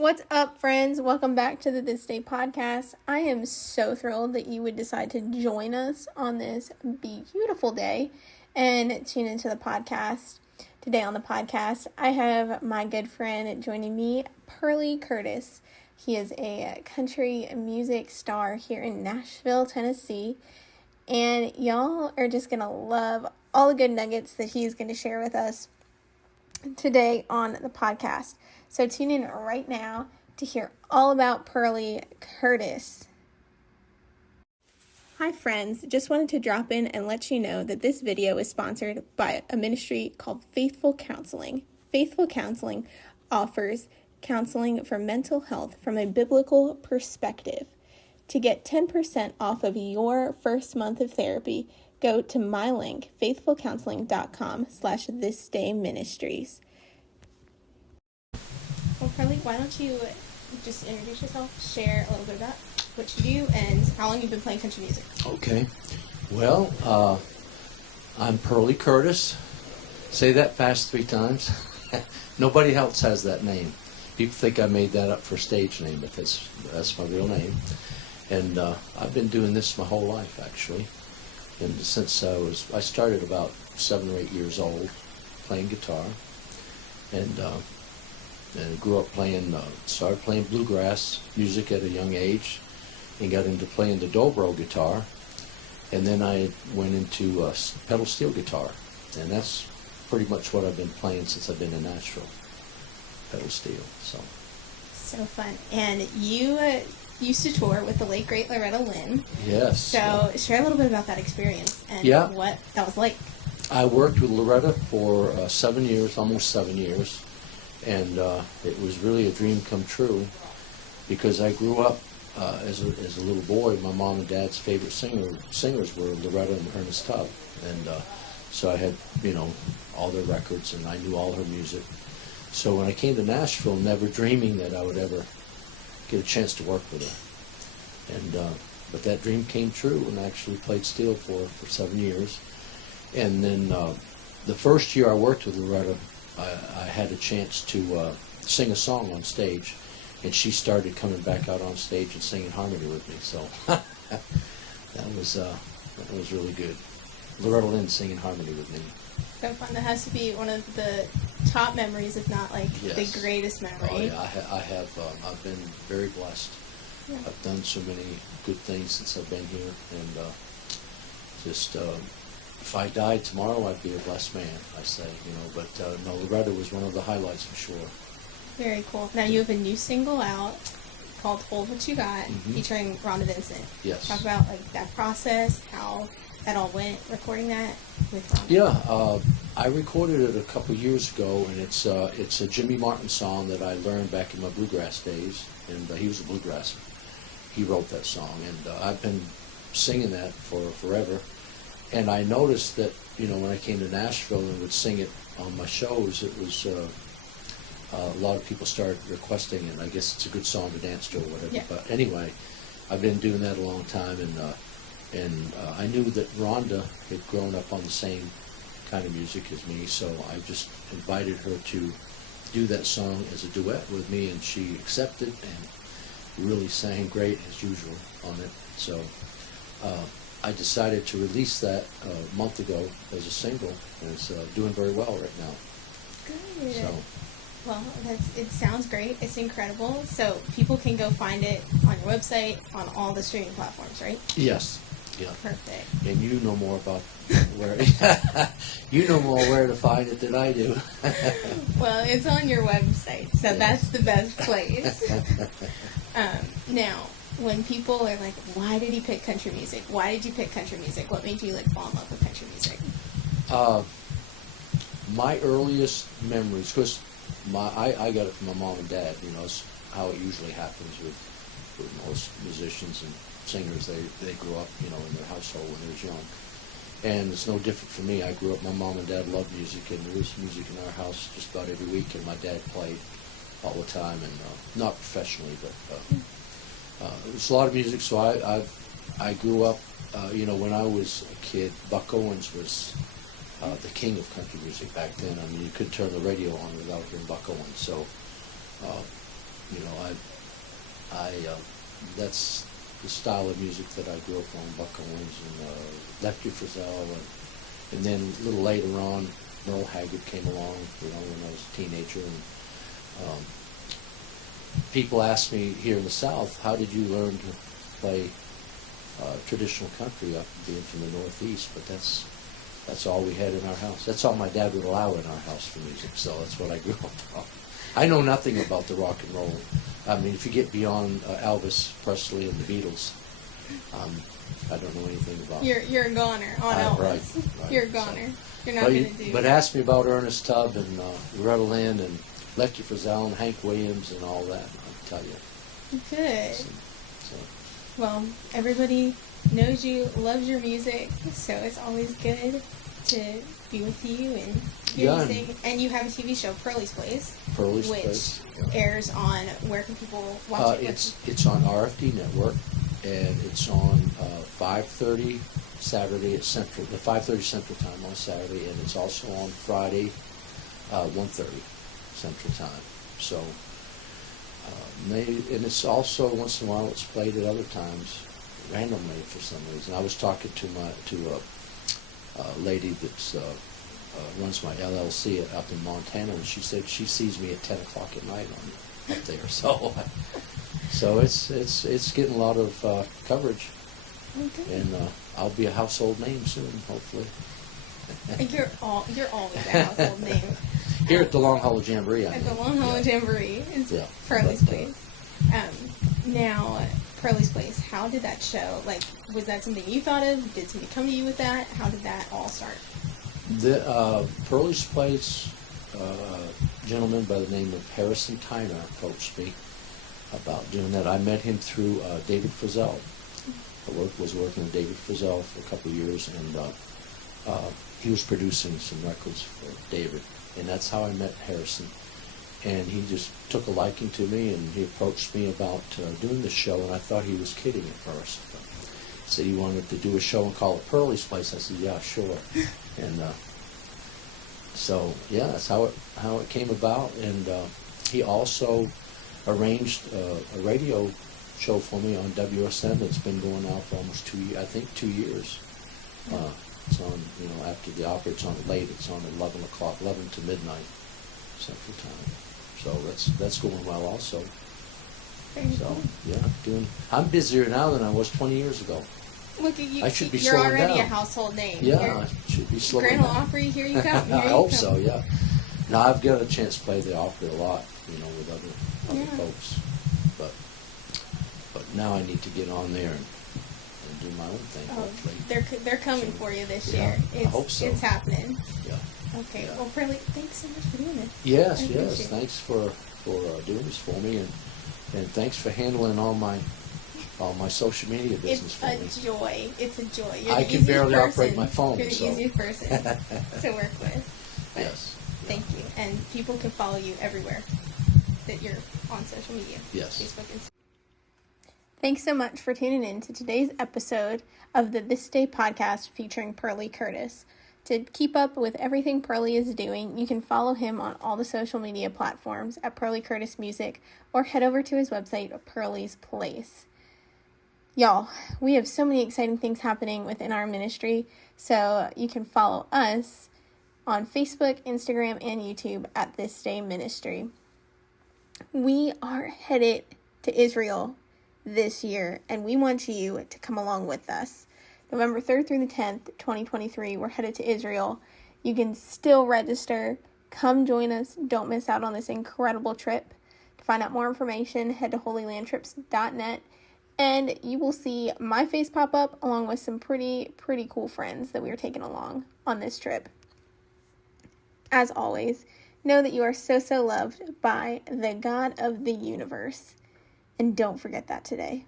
What's up, friends? Welcome back to the This Day podcast. I am so thrilled that you would decide to join us on this beautiful day and tune into the podcast. Today on the podcast, I have my good friend joining me, Perley Curtis. He is a country music star here in Nashville, Tennessee, and y'all are just going to love all the good nuggets that he's going to share with us today on the podcast. So tune in right now to hear all about Perley Curtis. Hi friends, just wanted to drop in and let you know that this video is sponsored by a ministry called Faithful Counseling. Faithful Counseling offers counseling for mental health from a biblical perspective. To get 10% off of your first month of therapy, go to my link, faithfulcounseling.com/thisdayministries. Well, Perley, why don't you just introduce yourself, share a little bit about what you do, and how long you've been playing country music. Okay. Well, I'm Perley Curtis. Say that fast 3 times. Nobody else has that name. People think I made that up for a stage name, but that's my real name. And I've been doing this my whole life, actually. And since I started about 7 or 8 years old, playing guitar, and grew up started playing bluegrass music at a young age, and got into playing the dobro guitar, and then I went into pedal steel guitar, and that's pretty much what I've been playing since I've been in Nashville, pedal steel. So fun. And you used to tour with the late great Loretta Lynn. Yes. So share a little bit about that experience and what that was like. I worked with Loretta for 7 years, almost 7 years. And it was really a dream come true, because I grew up as a little boy. My mom and dad's favorite singers were Loretta and Ernest Tubb, and so I had all their records, and I knew all her music. So when I came to Nashville, never dreaming that I would ever get a chance to work with her, and but that dream came true, and I actually played steel for 7 years. And then the first year I worked with Loretta, I had a chance to sing a song on stage, and she started coming back out on stage and singing harmony with me. So that was really good. Loretta Lynn singing harmony with me. So fun. That has to be one of the top memories, if not the greatest memory. Oh yeah, I have. I've been very blessed. Yeah. I've done so many good things since I've been here, and if I died tomorrow, I'd be a blessed man, I say, but no, Loretta was one of the highlights for sure. Very cool. Now you have a new single out called Hold What You Got, featuring Rhonda Vincent. Yes. Talk about that process, how that all went, recording that with Rhonda. Yeah, I recorded it a couple years ago, and it's a Jimmy Martin song that I learned back in my bluegrass days, and he was a bluegrasser. He wrote that song, and I've been singing that for forever. And I noticed that, when I came to Nashville and would sing it on my shows, it was a lot of people started requesting it. I guess it's a good song to dance to or whatever. Yeah. But anyway, I've been doing that a long time, and I knew that Rhonda had grown up on the same kind of music as me, so I just invited her to do that song as a duet with me, and she accepted and really sang great as usual on it. So I decided to release that a month ago as a single, and it's doing very well right now. Good. So, well, it sounds great. It's incredible. So people can go find it on your website, on all the streaming platforms, right? Yes. Yeah. Perfect. And you know more about where where to find it than I do. Well, it's on your website, so that's the best place. Now, when people are like, why did he pick country music? Why did you pick country music? What made you fall in love with country music? My earliest memories, because I got it from my mom and dad. It's how it usually happens with most musicians and singers. They grew up, in their household when they was young. And it's no different for me. I grew up, my mom and dad loved music, and there was music in our house just about every week, and my dad played all the time, and not professionally, but it was a lot of music. So I grew up, when I was a kid, Buck Owens was the king of country music back then. I mean, you couldn't turn the radio on without hearing Buck Owens. So you know, that's the style of music that I grew up on, Buck Owens and Lefty Frizzell, and then a little later on, Merle Haggard came along, you know, when I was a teenager, and people ask me here in the South, how did you learn to play traditional country up being from the Northeast? But that's all we had in our house. That's all my dad would allow in our house for music, so that's what I grew up on. I know nothing about the rock and roll. I mean, if you get beyond Elvis Presley and the Beatles, I don't know anything about. You're a goner on Elvis. Right. You're a goner. So, you're not going to do. But ask me about Ernest Tubb and Loretta Lynn and Lefty Frizzell and Hank Williams and all that. I'll tell you. Good. So. Well, everybody knows you, loves your music, so it's always good to be with you and hear you sing. And you have a TV show, Perley's Place. Perley's which Place. Airs on, where can people watch it? It's on RFD Network, and it's on 5:30 Saturday at Central, 5:30 Central Time on Saturday, and it's also on Friday, 1:30 Central Time. So, and it's also once in a while it's played at other times, randomly for some reason. I was talking to a lady that's runs my LLC up in Montana, and she said she sees me at 10 o'clock at night up there. So it's getting a lot of coverage, and I'll be a household name soon, hopefully. You're always a household name. Here at the Long Hollow Jamboree. At the Long Hollow Jamboree is Perley's Place. Now, Perley's Place, how did that show, was that something you thought of? Did somebody come to you with that? How did that all start? The Perley's Place, gentleman by the name of Harrison Tyner approached me about doing that. I met him through David Frizzell. I was working with David Frizzell for a couple of years, and he was producing some records for David, and that's how I met Harrison. And he just took a liking to me, and he approached me about doing the show, and I thought he was kidding at first. But he said he wanted to do a show and call it Perley's Place. I said, yeah, sure. And so, yeah, that's how it came about. And he also arranged a radio show for me on WSN that's been going out for almost 2 years. It's on, after the opera, it's on late. It's on 11 to midnight Central Time. So that's going well also. Cool. Yeah, I'm busier now than I was 20 years ago. Look at you. I should be You're slowing already down. A household name. Yeah, I should be slowing Grand Ole down. Opry, here you come. I hope so, yeah. Now, I've got a chance to play the opera a lot, with other folks. But now I need to get on there and do my own thing, hopefully. They're coming for you this year. I hope so. It's happening. Yeah. Okay. Yeah. Well, Perley, thanks so much for doing this. Yes. Thanks for doing this for me, and thanks for handling all my social media business for me. It's a joy. It's a joy. You're I can barely operate my phone. You're the easiest person to work with. But yes. Thank you. And people can follow you everywhere that you're on social media. Yes. Facebook and Thanks so much for tuning in to today's episode of the This Day podcast featuring Perley Curtis. To keep up with everything Perley is doing, you can follow him on all the social media platforms at Perley Curtis Music, or head over to his website, Perley's Place. Y'all, we have so many exciting things happening within our ministry, so you can follow us on Facebook, Instagram, and YouTube at This Day Ministry. We are headed to Israel this year, and we want you to come along with us. November 3rd through the 10th, 2023, we're headed to Israel. You can still register. Come join us. Don't miss out on this incredible trip. To find out more information, head to holylandtrips.net, and you will see my face pop up along with some pretty cool friends that we are taking along on this trip. As always, know that you are so loved by the God of the universe. And don't forget that today.